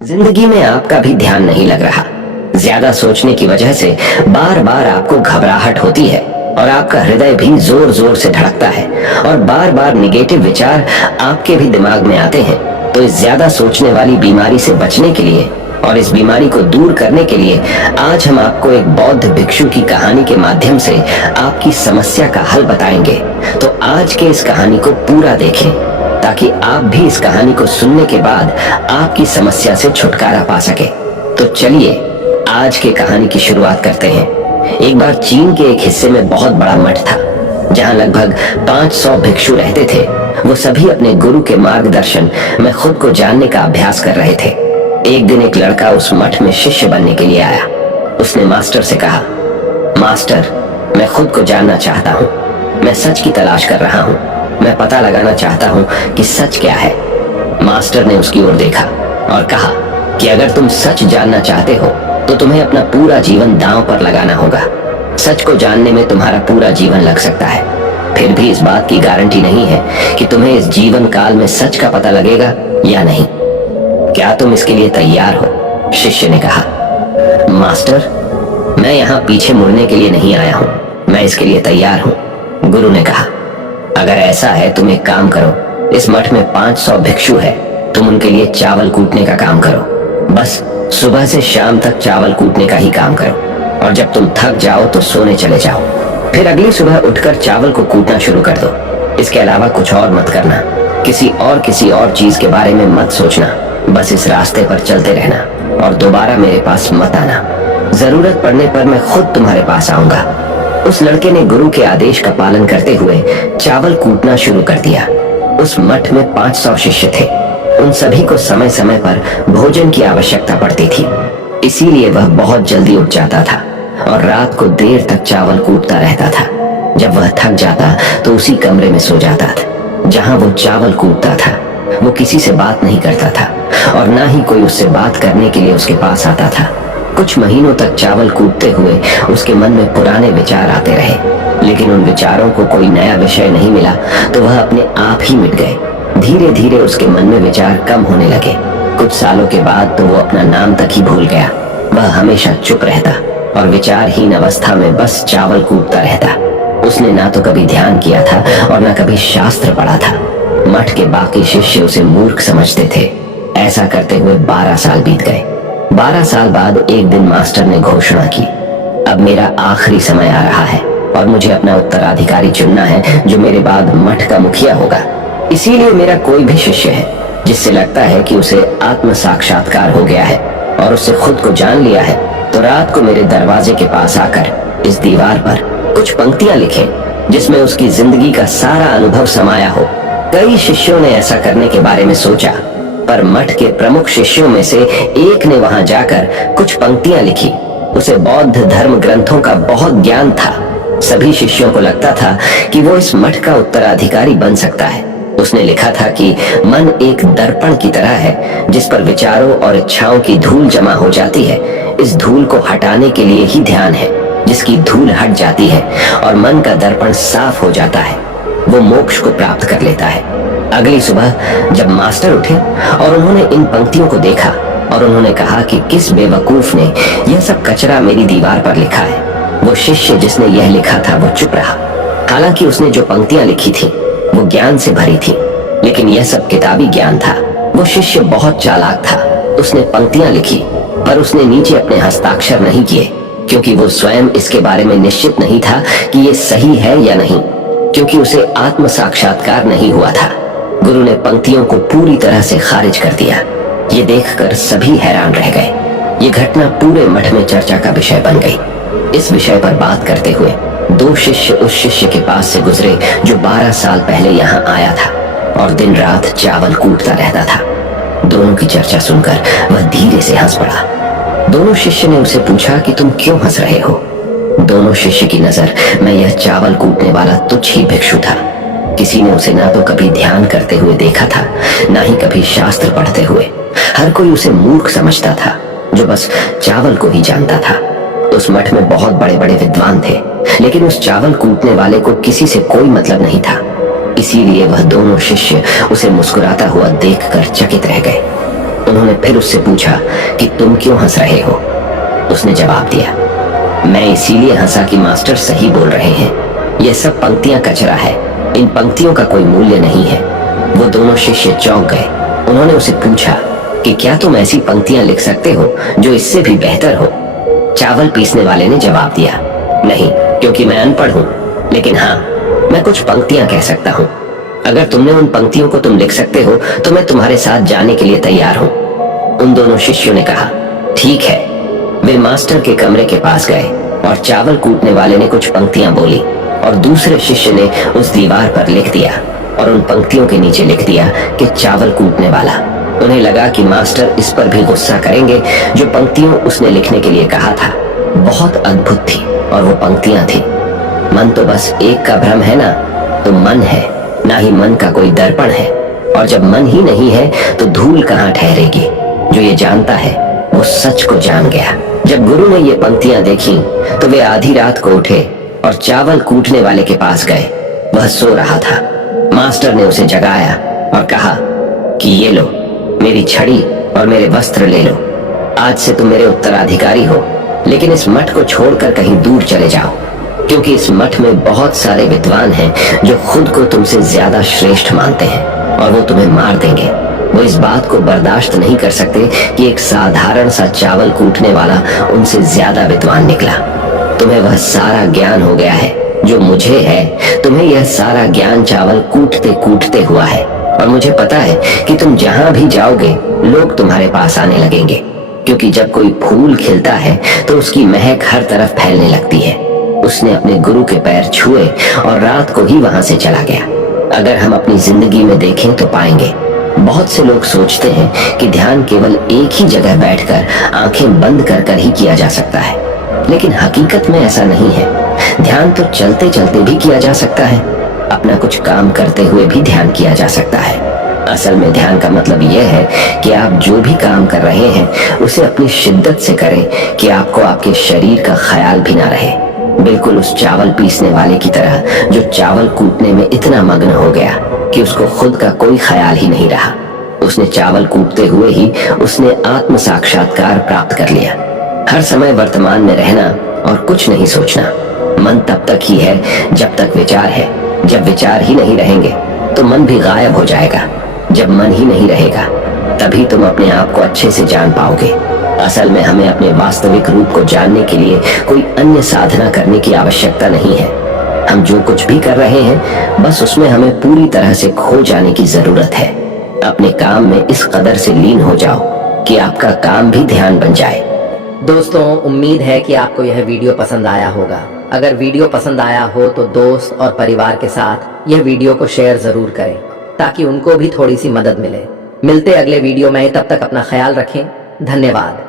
जिंदगी में आपका भी ध्यान नहीं लग रहा। ज्यादा सोचने की वजह से बार बार आपको घबराहट होती है और आपका हृदय भी जोर जोर से धड़कता है और बार बार निगेटिव विचार आपके भी दिमाग में आते हैं। तो इस ज्यादा सोचने वाली बीमारी से बचने के लिए और इस बीमारी को दूर करने के लिए आज हम आपको एक बौद्ध भिक्षु की कहानी के माध्यम से आपकी समस्या का हल बताएंगे। तो आज के इस कहानी को पूरा देखें ताकि आप भी इस कहानी को सुनने के बाद आपकी समस्या से छुटकारा पा सके। तो चलिए आज के कहानी की शुरुआत करते हैं। एक बार चीन के एक हिस्से में बहुत बड़ा मठ था जहां लगभग 500 भिक्षु रहते थे। वो सभी अपने गुरु के मार्गदर्शन में खुद को जानने का अभ्यास कर रहे थे। एक दिन एक लड़का उस मठ में शिष्य बनने के लिए आया। उसने मास्टर से कहा, मास्टर, मैं खुद को जानना चाहता हूँ। मैं सच की तलाश कर रहा हूँ। मैं पता लगाना चाहता हूँ कि सच क्या है। मास्टर ने उसकी ओर देखा और कहा कि अगर तुम सच जानना चाहते हो तो तुम्हें अपना पूरा जीवन दांव पर लगाना होगा। सच को जानने में तुम्हारा पूरा जीवन लग सकता है, फिर भी इस बात की गारंटी नहीं है कि तुम्हें इस जीवन काल में सच का पता लगेगा या नहीं। क्या तुम इसके लिए तैयार हो? शिष्य ने कहा, मास्टर, मैं यहाँ पीछे मुड़ने के लिए नहीं आया हूँ, मैं इसके लिए तैयार हूँ। गुरु ने कहा, अगर ऐसा है तुम एक काम करो, इस मठ में 500 भिक्षु है, तुम उनके लिए चावल कूटने का काम करो। बस सुबह से शाम तक चावल कूटने का ही काम करो और जब तुम थक जाओ तो सोने चले जाओ। फिर अगली सुबह उठकर चावल को कूटना शुरू कर दो। इसके अलावा कुछ और मत करना। किसी और चीज के बारे में मत सोचना। बस इस रास्ते पर चलते रहना और दोबारा मेरे पास मत आना। जरूरत पड़ने पर मैं खुद तुम्हारे पास आऊंगा। उस लड़के ने गुरु के आदेश का पालन करते हुए चावल कूटना शुरू कर दिया। उस मठ में 500 शिष्य थे। उन सभी को समय समय पर भोजन की आवश्यकता पड़ती थी, इसीलिए वह बहुत जल्दी उठ जाता था और रात को देर तक चावल कूटता रहता था। जब वह थक जाता तो उसी कमरे में सो जाता था जहां वो चावल कूटता था। वो किसी से बात नहीं करता था और ना ही कोई उससे बात करने के लिए उसके पास आता था। कुछ महीनों तक चावल कूटते हुए उसके मन में पुराने विचार आते रहे, लेकिन उन विचारों को कोई नया विषय नहीं मिला तो वह अपने आप ही मिट गए। धीरे धीरे उसके मन में विचार कम होने लगे। कुछ सालों के बाद तो वो अपना नाम तक ही भूल गया। वह हमेशा चुप रहता और विचारहीन अवस्था में बस चावल कूटता रहता। उसने ना तो कभी ध्यान किया था और ना कभी शास्त्र पढ़ा था। मठ के बाकी शिष्य उसे मूर्ख समझते थे। ऐसा करते हुए 12 साल बीत गए। 12 साल बाद एक दिन मास्टर ने घोषणा की, अब मेरा आखिरी समय आ रहा है और मुझे अपना उत्तराधिकारी चुनना है जो मेरे बाद मठ का मुखिया होगा। इसीलिए मेरा कोई भी शिष्य है जिससे लगता है कि उसे आत्म साक्षात्कार हो गया है और उससे खुद को जान लिया है, तो रात को मेरे दरवाजे के पास आकर इस दीवार पर कुछ पंक्तियां लिखे जिसमें उसकी जिंदगी का सारा अनुभव समाया हो। कई शिष्यों ने ऐसा करने के बारे में सोचा, पर मठ के प्रमुख शिष्यों में से एक ने वहां जाकर कुछ पंक्तियां लिखी। उसे बौद्ध धर्म ग्रंथों का बहुत ज्ञान था। सभी शिष्यों को लगता था कि वो इस मठ का उत्तराधिकारी बन सकता है। उसने लिखा था कि मन एक दर्पण की तरह है जिस पर विचारों और इच्छाओं की धूल जमा हो जाती है। इस धूल को हटाने के लिए ही ध्यान है। जिसकी धूल हट जाती है और मन का दर्पण साफ हो जाता है, वो मोक्ष को प्राप्त कर लेता है। अगली सुबह जब मास्टर उठे और उन्होंने इन पंक्तियों को देखा और उन्होंने कहा कि किस बेवकूफ ने यह सब कचरा मेरी दीवार पर लिखा है। वो शिष्य जिसने यह लिखा था वो चुप रहा। हालांकि उसने जो पंक्तियां लिखी थी वो ज्ञान से भरी थी, लेकिन यह सब किताबी ज्ञान था। वो शिष्य बहुत चालाक था। उसने पंक्तियां लिखी पर उसने नीचे अपने हस्ताक्षर नहीं किए, क्योंकि वो स्वयं इसके बारे में निश्चित नहीं था कि ये सही है या नहीं, क्योंकि उसे आत्म साक्षात्कार नहीं हुआ था। गुरु ने पंक्तियों को पूरी तरह से खारिज कर दिया। ये देखकर सभी हैरान रह गए। ये घटना पूरे मठ में चर्चा का विषय बन गई। इस विषय पर बात करते हुए 2 शिष्य उस शिष्य के पास से गुजरे जो 12 साल पहले यहाँ आया था और दिन रात चावल कूटता रहता था। दोनों की चर्चा सुनकर वह धीरे से हंस पड़ा। दोनों शिष्य ने उसे पूछा कि तुम क्यों हंस रहे हो? दोनों शिष्य की नजर में यह चावल कूटने वाला तुच्छ ही भिक्षु था। किसी ने उसे ना तो कभी ध्यान करते हुए देखा था, ना ही कभी शास्त्र पढ़ते हुए। हर कोई उसे मूर्ख समझता था जो बस चावल को ही जानता था। उस मठ में बहुत बड़े बड़े विद्वान थे, लेकिन उस चावल कूटने वाले को किसी से कोई मतलब नहीं था। इसीलिए वह दोनों शिष्य उसे मुस्कुराता हुआ देखकर चकित रह गए। उन्होंने फिर उससे पूछा कि तुम क्यों हंस रहे हो। उसने जवाब दिया, मैं इसीलिए हंसा कि मास्टर सही बोल रहे हैं। ये सब पंक्तियां कचरा है, इन पंक्तियों का कोई मूल्य नहीं है। वो दोनों शिष्य चौंक गए। उन्होंने उसे पूछा कि क्या तुम ऐसी पंक्तियां लिख सकते हो जो इससे भी बेहतर हो। चावल पीसने वाले ने जवाब दिया, नहीं, क्योंकि मैं अनपढ़ हूँ, लेकिन हाँ, मैं कुछ पंक्तियां कह सकता हूँ। अगर तुमने उन पंक्तियों को तुम लिख सकते हो तो मैं तुम्हारे साथ जाने के लिए तैयार हूँ। उन दोनों शिष्यों ने कहा, ठीक है। वे मास्टर के कमरे के पास गए और चावल कूटने वाले ने कुछ पंक्तियां बोली और दूसरे शिष्य ने उस दीवार पर लिख दिया और उन पंक्तियों के नीचे लिख दिया कि चावल कूटने वाला। उन्हें लगा कि मास्टर इस पर भी गुस्सा करेंगे। जो पंक्तियों उसने लिखने के लिए कहा था बहुत अद्भुत थी और वो पंक्तियां थी, मन तो बस एक का भ्रम है ना, तो मन है, ना ही मन का कोई दर्पण है। और जब मन ही नहीं है तो धूल कहाँ ठहरेगी। जो ये जानता है वो सच को जान गया। जब गुरु ने ये पंक्तियां देखी तो वे आधी रात को उठे और चावल कूटने वाले के पास गए। वह सो रहा था। मास्टर ने उसे जगाया और कहा कि ये लो, मेरी छड़ी और मेरे वस्त्र ले लो। आज से तुम मेरे उत्तराधिकारी हो, लेकिन इस मठ को छोड़कर कहीं दूर चले जाओ, क्योंकि इस मठ में बहुत सारे विद्वान हैं जो खुद को तुमसे ज्यादा श्रेष्ठ मानते हैं और वो तुम्हें मार देंगे। वो इस बात को बर्दाश्त नहीं कर सकते कि एक साधारण सा चावल कूटने वाला उनसे ज्यादा विद्वान निकला। तुम्हें वह सारा ज्ञान हो गया है जो मुझे है। तुम्हें यह सारा ज्ञान चावल कूटते कूटते हुआ है और मुझे पता है कि तुम जहां भी जाओगे लोग तुम्हारे पास आने लगेंगे, क्योंकि जब कोई फूल खिलता है तो उसकी महक हर तरफ फैलने लगती है। उसने अपने गुरु के पैर छुए और रात को ही वहां से चला गया। अगर हम अपनी जिंदगी में देखें तो पाएंगे बहुत से लोग सोचते हैं कि ध्यान केवल एक ही जगह बैठकर आंखें बंद कर कर ही किया जा सकता है, लेकिन हकीकत में ऐसा नहीं है। ध्यान तो चलते चलते भी किया जा सकता है, अपना कुछ काम करते हुए भी ध्यान किया जा सकता है। असल में ध्यान का मतलब यह है कि आप जो भी काम कर रहे हैं उसे अपनी शिद्दत से करें कि आपको आपके शरीर का ख्याल भी ना रहे। बिल्कुल उस चावल पीसने वाले की तरह जो चावल कूटने में इतना मग्न हो गया कि उसको खुद का कोई ख्याल ही नहीं रहा। उसने चावल कूटते हुए ही उसने आत्म साक्षात्कार प्राप्त कर लिया। हर समय वर्तमान में रहना और कुछ नहीं सोचना। मन तब तक ही है जब तक विचार है। जब विचार ही नहीं रहेंगे तो मन भी गायब हो जाएगा। जब मन ही नहीं रहेगा तभी तुम अपने आप को अच्छे से जान पाओगे। असल में हमें अपने वास्तविक रूप को जानने के लिए कोई अन्य साधना करने की आवश्यकता नहीं है। हम जो कुछ भी कर रहे हैं बस उसमें हमें पूरी तरह से खो जाने की जरूरत है। अपने काम में इस कदर से लीन हो जाओ कि आपका काम भी ध्यान बन जाए। दोस्तों, उम्मीद है कि आपको यह वीडियो पसंद आया होगा। अगर वीडियो पसंद आया हो तो दोस्त और परिवार के साथ यह वीडियो को शेयर जरूर करें ताकि उनको भी थोड़ी सी मदद मिले। मिलते अगले वीडियो में, तब तक अपना ख्याल रखें। धन्यवाद।